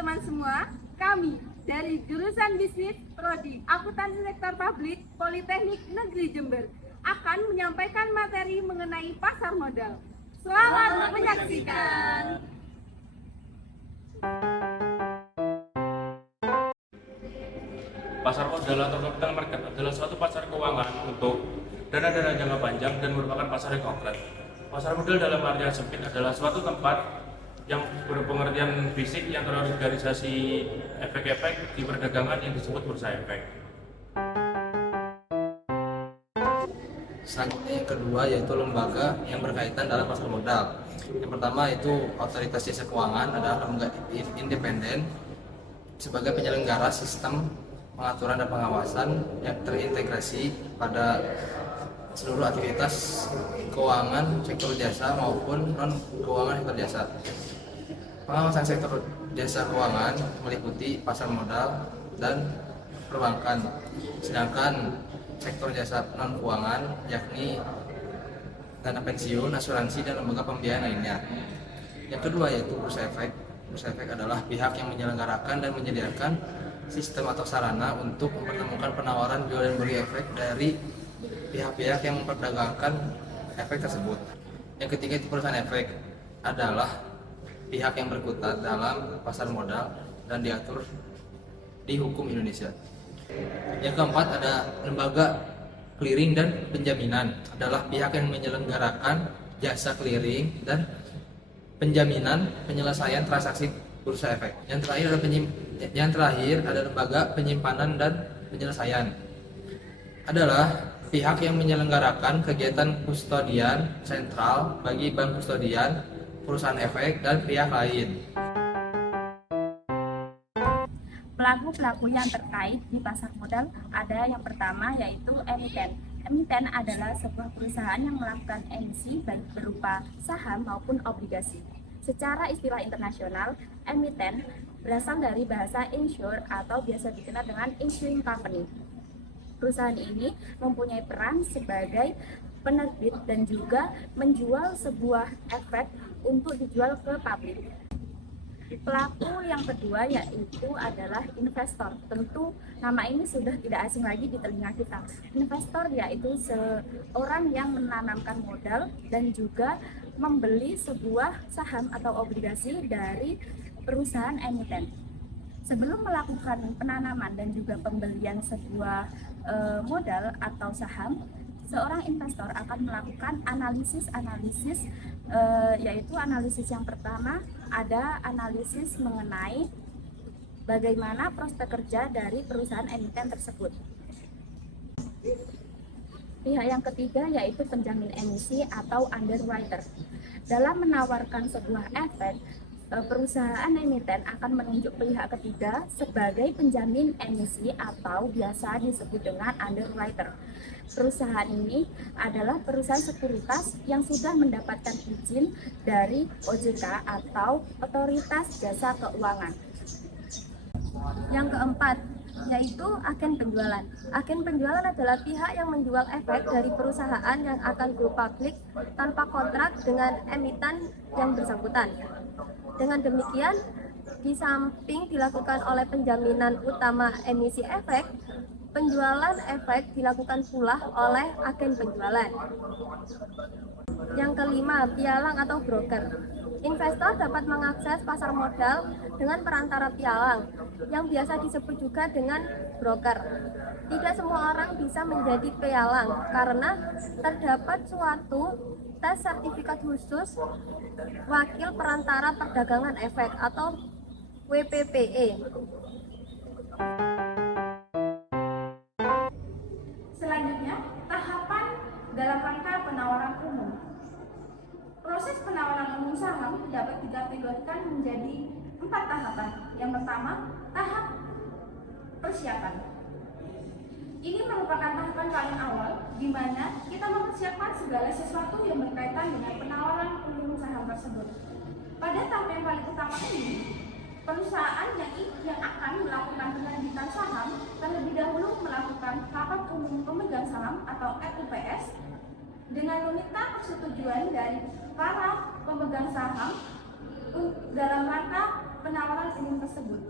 teman-teman semua, kami dari jurusan Bisnis Prodi Akuntansi Sektor Publik Politeknik Negeri Jember akan menyampaikan materi mengenai pasar modal. Selamat menyaksikan. Pasar modal atau capital market adalah suatu pasar keuangan untuk dana-dana jangka panjang dan merupakan pasar yang konkret. Pasar modal dalam artian sempit adalah suatu tempat yang berpengertian fisik yang terorganisasi efek-efek di perdagangan yang disebut bursa efek. Selanjutnya yang kedua yaitu lembaga yang berkaitan dalam pasar modal. Yang pertama itu Otoritas Jasa Keuangan adalah lembaga independen sebagai penyelenggara sistem pengaturan dan pengawasan yang terintegrasi pada seluruh aktivitas keuangan sektor jasa maupun non keuangan sektor jasa. Pengawasan sektor jasa keuangan meliputi pasar modal dan perbankan, sedangkan sektor jasa non keuangan yakni dana pensiun, asuransi, dan lembaga pembiayaan lainnya. Yang kedua yaitu bursa efek. Bursa efek adalah pihak yang menyelenggarakan dan menyediakan sistem atau sarana untuk mempertemukan penawaran jual dan beli efek dari pihak-pihak yang memperdagangkan efek tersebut. Yang ketiga itu perusahaan efek adalah pihak yang berkutat dalam pasar modal dan diatur di hukum Indonesia. Yang keempat ada lembaga clearing dan penjaminan, adalah pihak yang menyelenggarakan jasa clearing dan penjaminan penyelesaian transaksi bursa efek. Yang terakhir ada lembaga penyimpanan dan penyelesaian, adalah pihak yang menyelenggarakan kegiatan kustodian sentral bagi bank kustodian, perusahaan efek, dan pihak lain. Pelaku-pelaku yang terkait di pasar modal ada yang pertama yaitu emiten. Emiten adalah sebuah perusahaan yang melakukan emisi baik berupa saham maupun obligasi. Secara istilah internasional, emiten berasal dari bahasa insure atau biasa dikenal dengan insuring company. Perusahaan ini mempunyai peran sebagai penerbit dan juga menjual sebuah efek untuk dijual ke publik. Pelaku yang kedua yaitu adalah investor. Tentu nama ini sudah tidak asing lagi di telinga kita. Investor yaitu seorang yang menanamkan modal dan juga membeli sebuah saham atau obligasi dari perusahaan emiten. Sebelum melakukan penanaman dan juga pembelian sebuah modal atau saham, seorang investor akan melakukan analisis yaitu analisis yang pertama ada analisis mengenai bagaimana prospek kerja dari perusahaan emiten tersebut. Pihak yang ketiga yaitu penjamin emisi atau underwriter. Dalam menawarkan sebuah efek, perusahaan emiten akan menunjuk pihak ketiga sebagai penjamin emisi atau biasa disebut dengan underwriter. Perusahaan ini adalah perusahaan sekuritas yang sudah mendapatkan izin dari OJK atau Otoritas Jasa Keuangan. Yang keempat yaitu agen penjualan. Agen penjualan adalah pihak yang menjual efek dari perusahaan yang akan go public tanpa kontrak dengan emiten yang bersangkutan. Dengan demikian, di samping dilakukan oleh penjaminan utama emisi efek, penjualan efek dilakukan pula oleh agen penjualan. Yang kelima, pialang atau broker. Investor dapat mengakses pasar modal dengan perantara pialang, yang biasa disebut juga dengan broker. Tidak semua orang bisa menjadi pialang karena terdapat suatu tes sertifikat khusus wakil perantara perdagangan efek atau WPPE. Selanjutnya, tahapan dalam rangka penawaran umum. Proses penawaran umum saham dapat dikategorikan menjadi 4 tahapan. Yang pertama, tahap persiapan. Ini merupakan tahapan paling awal di mana kita mempersiapkan segala sesuatu yang berkaitan dengan penawaran umum saham tersebut. Pada tahap yang paling utama ini, perusahaan yang akan melakukan penerbitan saham terlebih dahulu melakukan rapat umum pemegang saham atau RUPS dengan meminta persetujuan dari para pemegang saham dalam rangka penawaran umum tersebut.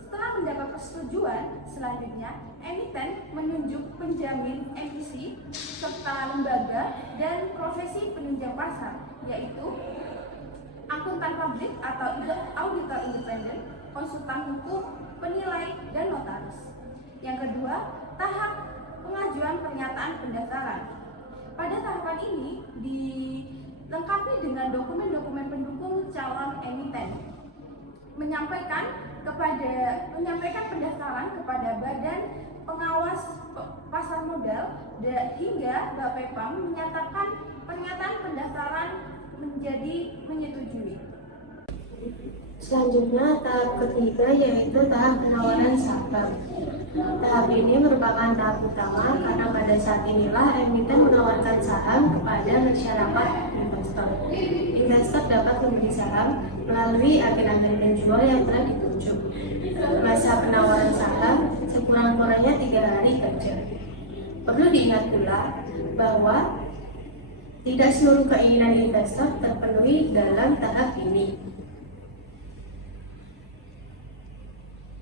Setelah mendapat persetujuan, selanjutnya emiten menunjuk penjamin emisi serta lembaga dan profesi penunjang pasar, yaitu akuntan publik atau auditor independen, konsultan hukum, penilai, dan notaris. Yang kedua, tahap pengajuan pernyataan pendaftaran. Pada tahapan ini dilengkapi dengan dokumen-dokumen pendukung calon emiten, menyampaikan pendaftaran kepada Badan Pengawas Pasar Modal hingga Bapepam menyatakan pernyataan pendaftaran menjadi menyetujui. Selanjutnya tahap ketiga yaitu tahap penawaran saham. Tahap ini merupakan tahap utama karena pada saat inilah emiten menawarkan saham kepada masyarakat investor. Investor dapat membeli saham melalui agen-agen penjual yang telah ditunjuk. Masa penawaran saham sekurang-kurangnya 3 hari kerja. Perlu diingat pula bahwa tidak seluruh keinginan investor terpenuhi dalam tahap ini.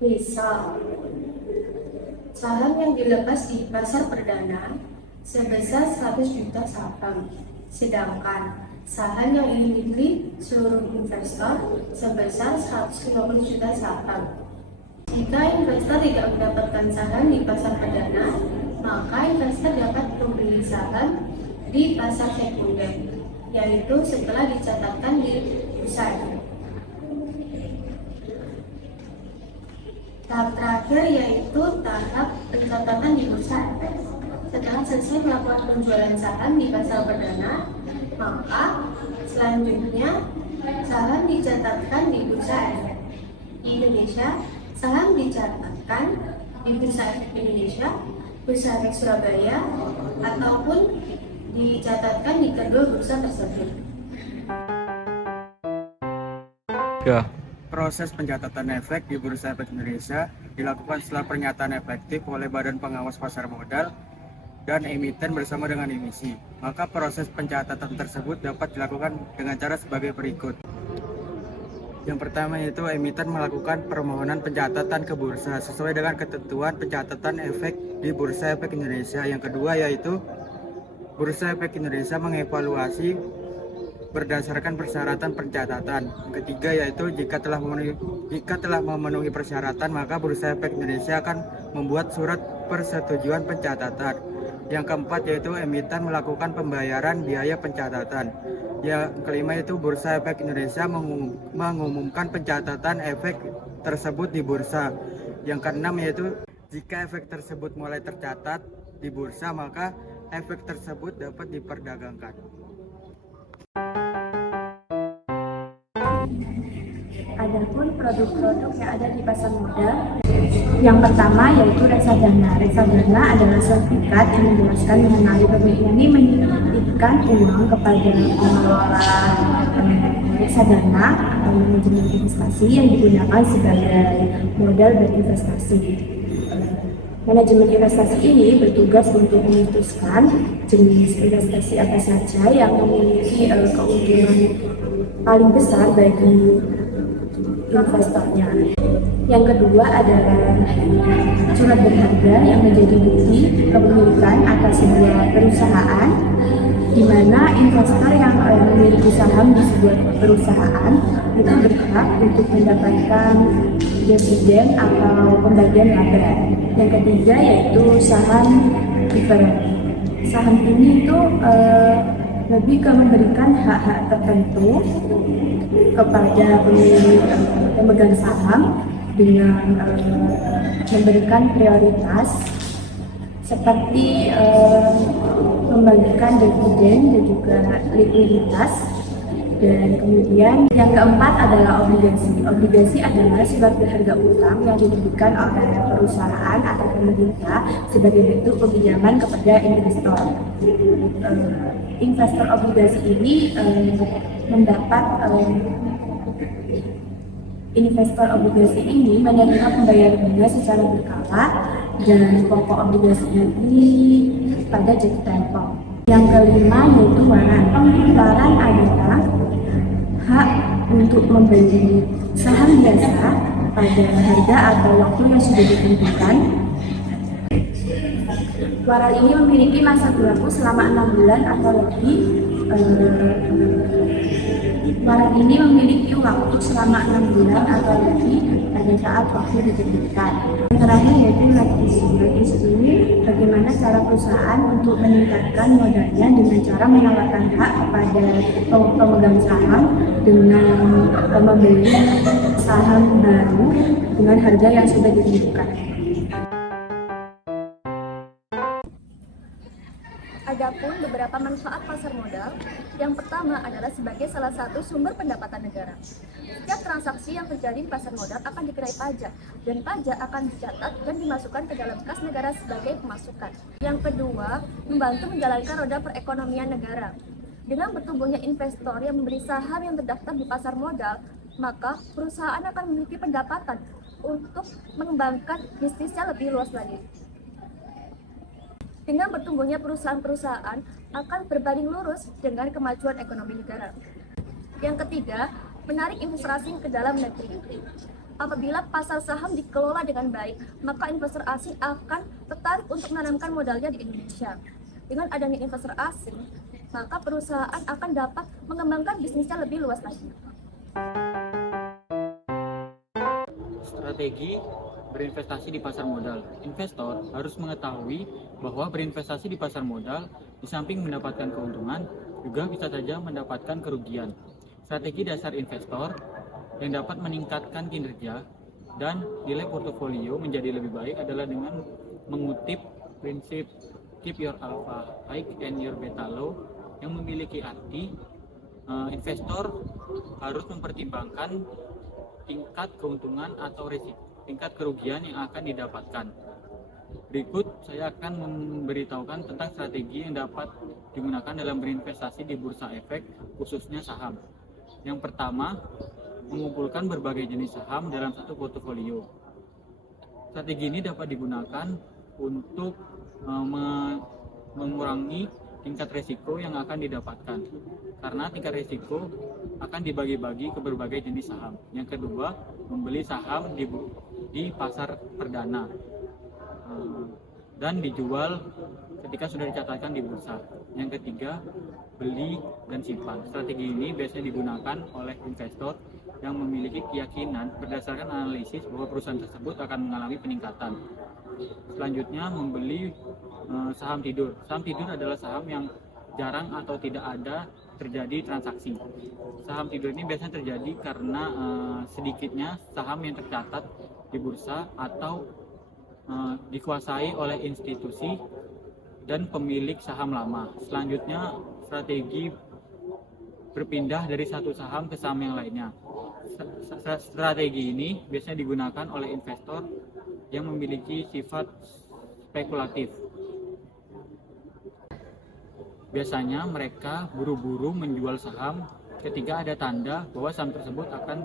Misal, saham yang dilepas di pasar perdana sebesar 100 juta saham, sedangkan saham yang ingin dibeli seluruh investor sebesar 150 juta saham. Jika investor tidak mendapatkan saham di pasar perdana, maka investor dapat membeli saham di pasar sekunder, yaitu setelah dicatatkan di bursa. Tahap terakhir yaitu tahap pencatatan di bursa efek. Setelah selesai melakukan penjualan saham di pasar perdana, maka selanjutnya saham dicatatkan di bursa efek. Di Indonesia, saham dicatatkan di bursa efek Indonesia, bursa efek Surabaya, ataupun dicatatkan di kedua bursa tersebut. Proses pencatatan efek di Bursa Efek Indonesia dilakukan setelah pernyataan efektif oleh Badan Pengawas Pasar Modal dan emiten bersama dengan emisi. Maka proses pencatatan tersebut dapat dilakukan dengan cara sebagai berikut. Yang pertama yaitu emiten melakukan permohonan pencatatan ke bursa sesuai dengan ketentuan pencatatan efek di Bursa Efek Indonesia. Yang kedua yaitu Bursa Efek Indonesia mengevaluasi berdasarkan persyaratan pencatatan. Yang ketiga yaitu jika telah memenuhi persyaratan, maka Bursa Efek Indonesia akan membuat surat persetujuan pencatatan. Yang keempat yaitu emiten melakukan pembayaran biaya pencatatan. Yang kelima yaitu Bursa Efek Indonesia mengumumkan pencatatan efek tersebut di bursa. Yang keenam yaitu jika efek tersebut mulai tercatat di bursa, maka efek tersebut dapat diperdagangkan. Adapun produk-produk yang ada di pasar modal, yang pertama yaitu reksadana. Reksadana adalah sertifikat yang menjelaskan mengenai pemilik ini menitipkan uang kepada pengelola reksadana atau manajemen investasi yang digunakan sebagai modal berinvestasi. Manajemen investasi ini bertugas untuk memutuskan jenis investasi apa saja yang memiliki keuntungan paling besar bagi investornya. Yang kedua adalah surat berharga yang menjadi bukti kepemilikan atas sebuah perusahaan, di mana investor yang memiliki saham di sebuah perusahaan itu berhak untuk mendapatkan dividen atau pembagian laba. Yang ketiga yaitu saham different. Saham ini itu lebih ke memberikan hak-hak tertentu kepada pemilik pemegang saham dengan memberikan prioritas seperti membagikan dividen dan juga likuiditas. Dan kemudian yang keempat adalah obligasi. Obligasi adalah surat berharga utang yang diterbitkan oleh perusahaan atau pemerintah sebagai bentuk pinjaman kepada investor. Investor obligasi ini investor obligasi ini menerima pembayaran bunga secara berkala dan pokok obligasi ini pada jatuh tempo. Yang kelima yaitu waran. Waran adalah hak untuk membeli saham biasa pada harga atau waktu yang sudah ditentukan. Waral ini memiliki masa berlaku selama 6 bulan atau lebih. Waral ini memiliki waktu selama 6 bulan atau lebih pada saat waktu ditentukan. Yang terakhir yaitu leverage ini bagaimana cara perusahaan untuk meningkatkan modalnya dengan cara menawarkan hak kepada pemegang saham dengan membeli saham baru dengan harga yang sudah ditentukan. Adapun beberapa manfaat pasar modal, yang pertama adalah sebagai salah satu sumber pendapatan negara. Setiap transaksi yang terjadi di pasar modal akan dikenai pajak, dan pajak akan dicatat dan dimasukkan ke dalam kas negara sebagai pemasukan. Yang kedua, membantu menjalankan roda perekonomian negara. Dengan bertumbuhnya investor yang membeli saham yang terdaftar di pasar modal, maka perusahaan akan memiliki pendapatan untuk mengembangkan bisnisnya lebih luas lagi. Dengan bertumbuhnya perusahaan-perusahaan akan berbanding lurus dengan kemajuan ekonomi negara. Yang ketiga, menarik investor asing ke dalam negeri. Apabila pasar saham dikelola dengan baik, maka investor asing akan tertarik untuk menanamkan modalnya di Indonesia. Dengan adanya investor asing, maka perusahaan akan dapat mengembangkan bisnisnya lebih luas lagi. Strategi berinvestasi di pasar modal. Investor harus mengetahui bahwa berinvestasi di pasar modal di samping mendapatkan keuntungan, juga bisa saja mendapatkan kerugian. Strategi dasar investor yang dapat meningkatkan kinerja dan nilai portofolio menjadi lebih baik adalah dengan mengutip prinsip keep your alpha high and your beta low, yang memiliki arti investor harus mempertimbangkan tingkat keuntungan atau tingkat kerugian yang akan didapatkan. Berikut saya akan memberitahukan tentang strategi yang dapat digunakan dalam berinvestasi di bursa efek, khususnya saham. Yang pertama, mengumpulkan berbagai jenis saham dalam satu portofolio. Strategi ini dapat digunakan untuk mengurangi tingkat risiko yang akan didapatkan, karena tingkat risiko akan dibagi-bagi ke berbagai jenis saham. Yang kedua, membeli saham di pasar perdana dan dijual ketika sudah dicatatkan di bursa. Yang ketiga, beli dan simpan. Strategi ini biasanya digunakan oleh investor yang memiliki keyakinan berdasarkan analisis bahwa perusahaan tersebut akan mengalami peningkatan. Selanjutnya, membeli saham tidur. Saham tidur adalah saham yang jarang atau tidak ada terjadi transaksi. Saham tidur ini biasanya terjadi karena sedikitnya saham yang tercatat di bursa atau dikuasai oleh institusi dan pemilik saham lama. Selanjutnya, strategi berpindah dari satu saham ke saham yang lainnya. Strategi ini biasanya digunakan oleh investor yang memiliki sifat spekulatif. Biasanya mereka buru-buru menjual saham ketika ada tanda bahwa saham tersebut akan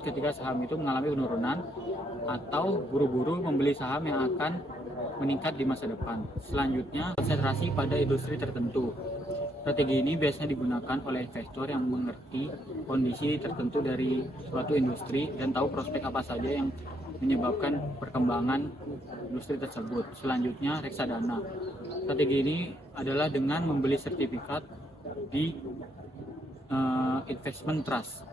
ketika saham itu mengalami penurunan, atau buru-buru membeli saham yang akan meningkat di masa depan. Selanjutnya, konsentrasi pada industri tertentu. Strategi ini biasanya digunakan oleh investor yang mengerti kondisi tertentu dari suatu industri dan tahu prospek apa saja yang menyebabkan perkembangan industri tersebut. Selanjutnya, reksadana. Strategi ini adalah dengan membeli sertifikat di investment trust.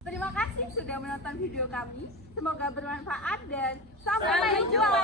Terima kasih sudah menonton video kami. Semoga bermanfaat dan sampai jumpa.